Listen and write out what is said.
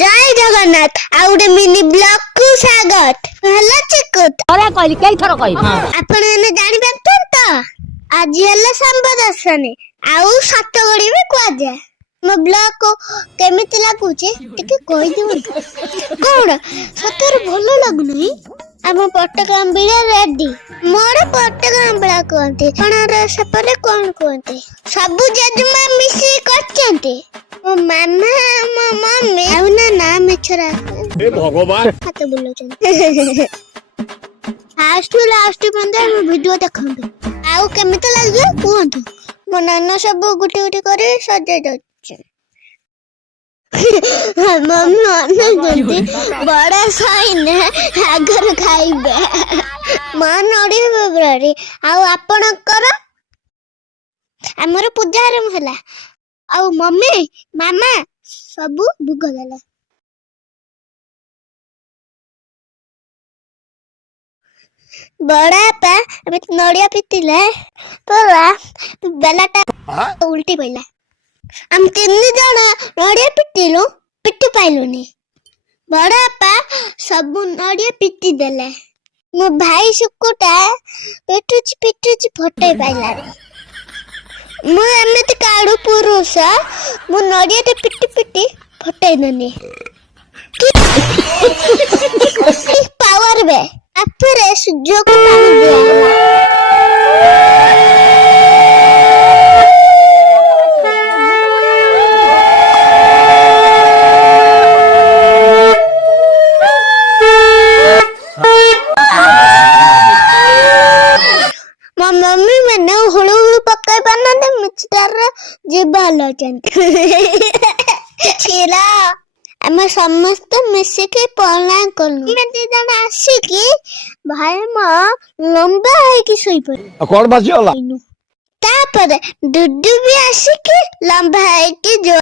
जय जगन्नाथ आ उडे mini blog को स्वागत हला चिकुत अरे कहली कई थर कहि आपण ने जानि बेतन तो आज हला संबद दर्शन आउ सतगड़ी में को जा मो ब्लॉग को केमिति लागु छे टिके कहि दिउ कोन सतर भलो लागुनी हम पट्टकाम बिया रेडी मोर पट्टकाम बिया कोंते कोनर सपले कोन कोंते सब जजमा मिसी करचंते ओ मामा मो मम्मी आउना नाम छरा हे भगवान हाथ बोलछन फास्ट लास्ट बंदे हम वीडियो देखंबे आउ केमिति लागियो कोंतो मो नाना सब गुटी गुटी करे सजे दछ मम्मी जल्दी बड़ा साइन आगर खाइबे मान नडी फेब्रुआरी आउ आपनकर हमर पूजा आरंभ होला आउ मम्मी मामा सब भूग देला बड़ा पा अबे नडिया पितिले तोरा बेलाटा उल्टी पइला हम तीन जण नडिया पिटिलो पिट्टू पाइलोनी बड़ा पा सब नडिया पिटी देले मो भाई सुकुटा पिटुच फटे पाइला मु एमित काडू पुरुष मु नडिया ते पिटी पिटी फटे ननी पावर बे अपरे सुजोग पानी दिया मम्मी मैंने हुलू हुलू पक्का पाना दे मिचटार जीवालो चीला हम समस्त मिसे के पला कलु मैं दीदन आसी की भाई मां लंबा है की सोई पर कौन बाजी होला तापर डुडू भी आसी की लंबा है की जो